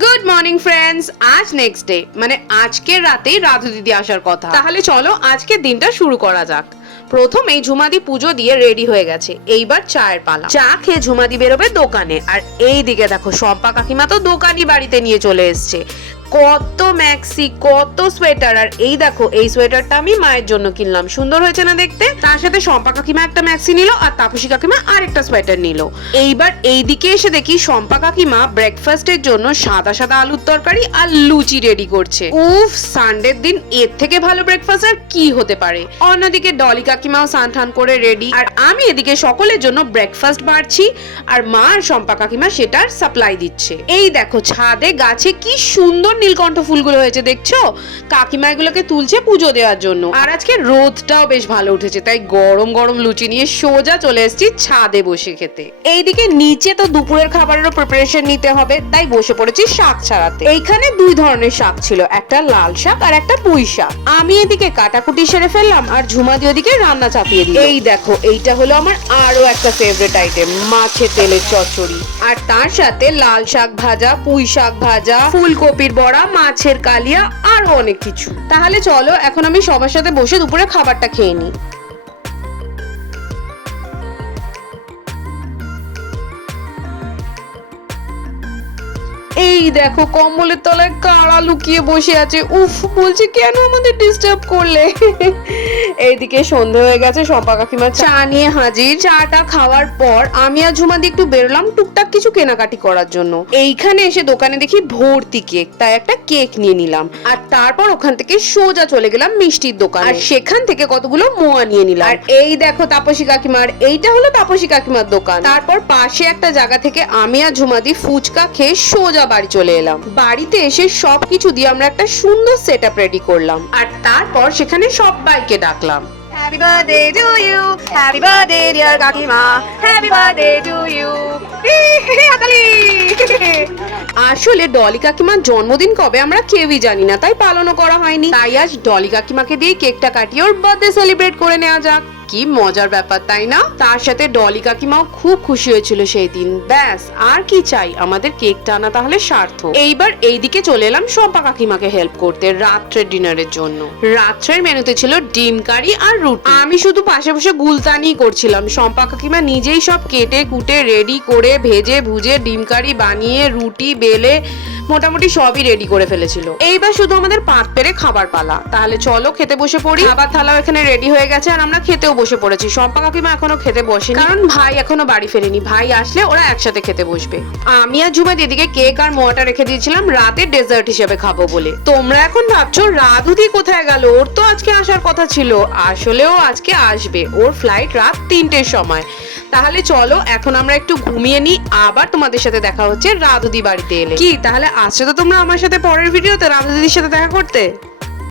Good morning friends. আজ next day, মানে আজকের রাতেই রাধু দিদি আসার কথা। তাহলে চলো আজকের দিনটা শুরু করা যাক। প্রথমেই ঝুমাদি পুজো দিয়ে রেডি হয়ে গেছে, এইবার চায়ের পালা। চা খেয়ে ঝুমাদি বেরোবে দোকানে, আর এই দিকে দেখো শম্পা কাকিমা তো দোকানই বাড়িতে নিয়ে চলে এসছে। কত ম্যাক্সি, কত সোয়েটার, আর এই দেখো এই সোয়েটারটা আমি মায়ের জন্য কিনলাম, সুন্দর হয়েছে না দেখতে। তার সাথে শম্পা কাকিমা একটা ম্যাক্সি নিল, আর তাপসী কাকিমা আরেকটা সোয়েটার নিল। এইবার এইদিকে এসে দেখি শম্পা কাকিমা ব্রেকফাস্টের জন্য সাদা সাদা আলুর তরকারি আর লুচি রেডি করছে। উফ, সানডের দিন এর থেকে ভালো ব্রেকফাস্ট আর কি হতে পারে। অন্যদিকে ডলি কাকিমাও স্নান করে রেডি, আর আমি এদিকে সকলের জন্য ব্রেকফাস্ট বাড়ছি, আর মা আর শম্পা কাকিমা সেটার সাপ্লাই দিচ্ছে। এই দেখো ছাদে গাছে কি সুন্দর নীলকণ্ঠ ফুলগুলো হয়েছে, দেখছো? কাকিমা এগুলোকে তুলছে পুজো দেওয়ার জন্য। আর আজকে রোদটাও বেশ ভালো উঠেছে, তাই গরম গরম লুচি নিয়ে সোজা চলে এসেছি ছাদে বসে খেতে। এইদিকে নিচে তো দুপুরের খাবারেরও প্রিপারেশন নিতে হবে, তাই বসে পড়েছি শাক ছাড়াতে। এইখানে দুই ধরনের শাক ছিল, একটা লাল শাক আর একটা পুঁই শাক। আমি এদিকে কাটাকুটি সেরে ফেললাম, আর ঝুমাদি ওদিকে রান্না চাপিয়ে দিই। এই দেখো এইটা হলো আমার আরো একটা ফেভারিট আইটেম, মাছের তেলের চচ্চড়ি, আর তার সাথে লাল শাক ভাজা, পুঁই শাক ভাজা, ফুলকপির বড়া, মাছের কালিয়া, আরো অনেক কিছু। তাহলে চলো এখন আমি সবার সাথে বসে দুপুরে খাবারটা খেয়ে নিই। এই দেখো কম্বলের তলায় কারা লুকিয়ে বসে আছে। উফ, বলছে কেন আমাদের ডিস্টার্ব করলে। এইদিকে সন্ধে হয়ে গেছে, শম্পা কাকিমা চা নিয়ে হাজির। চাটা খাওয়ার পর আমি আর ঝুমাদি একটু বেরোলাম টুকটাক কিছু কেনাকাটি করার জন্য। এইখানে এসে দোকানে দেখি ভর্তি কেক, তাই একটা কেক নিয়ে নিলাম। আর তারপর ওখান থেকে সোজা চলে গেলাম মিষ্টির দোকান, আর সেখান থেকে কতগুলো মোয়া নিয়ে নিলাম। আর এই দেখো তাপসী কাকিমার, এইটা হলো তাপসী কাকিমার দোকান। তারপর পাশে একটা জায়গা থেকে আমি আর ঝুমাদি ফুচকা খেয়ে সোজা বাড়ি চলে এলাম। বাড়িতে এসে সবকিছু দিয়ে আমরা একটা সুন্দর সেটআপ রেডি করলাম, আর তারপর সেখানে সবাইকে ডাকলাম। Happy birthday to you, happy birthday dear কাকিমা, happy birthday to you. আসলে ডলি কাকিমার জন্মদিন কবে আমরা কেউই জানি না, তাই পালনও করা হয়নি। তাই আজ ডলি কাকিমাকে দিয়ে কেকটা কাটিয়ে ওর বার্থডে সেলিব্রেট করে নেওয়া যাক। কি মজার ব্যাপার তাই না? তার সাথে ডলি কাকিমাও খুব খুশি হয়েছিল সেই দিন। ব্যাস আর কি চাই, আমাদের কেকটা আনা তাহলে সার্থক। এইবার এইদিকে চলে এলাম শম্পা কাকিমাকে হেল্প করতে রাত্রের ডিনারের জন্য। রাত্রের মেনুতে ছিল ডিম কারি আর রুটি। আমি শুধু পাশে বসে গুলতানি করছিলাম। শম্পা কাকিমা নিজেই সব কেটে কুটে রেডি করে ভেজে ভুজে ডিম কারি বানিয়ে রুটি বেলে মোটামুটি সবই রেডি করে ফেলেছিল। এইবার শুধু আমাদের পাত পেরে খাবার পালা। তাহলে চলো খেতে বসে পড়ি। খাবার থালাও এখানে রেডি হয়ে গেছে, আর আমরা খেতেও বসে পড়েছি। শম্পা কাকিমা এখনো খেতে বসেনি, কারণ ভাই এখনো বাড়ি ফেরেনি। ভাই আসলে ওরা একসাথে খেতে বসবে। আমি আর ঝুমা দিদিকে কেক আর মোয়াটা রেখে দিয়েছিলাম রাতের ডেজার্ট হিসেবে খাবো বলে। তোমরা এখন ভাবছো রাধুদি কোথায় গেল, ওর তো আজকে আসার কথা ছিল। আসলেও আজকে আসবে, ওর ফ্লাইট রাত 3টের সময়। তাহলে চলো এখন আমরা একটু ঘুমিয়ে নিই, আবার তোমাদের সাথে দেখা হচ্ছে রাধুদি বাড়িতে এলে। কি তাহলে আসছো তো তোমরা আমার সাথে পরের ভিডিওতে রাধুদির সাথে দেখা করতে?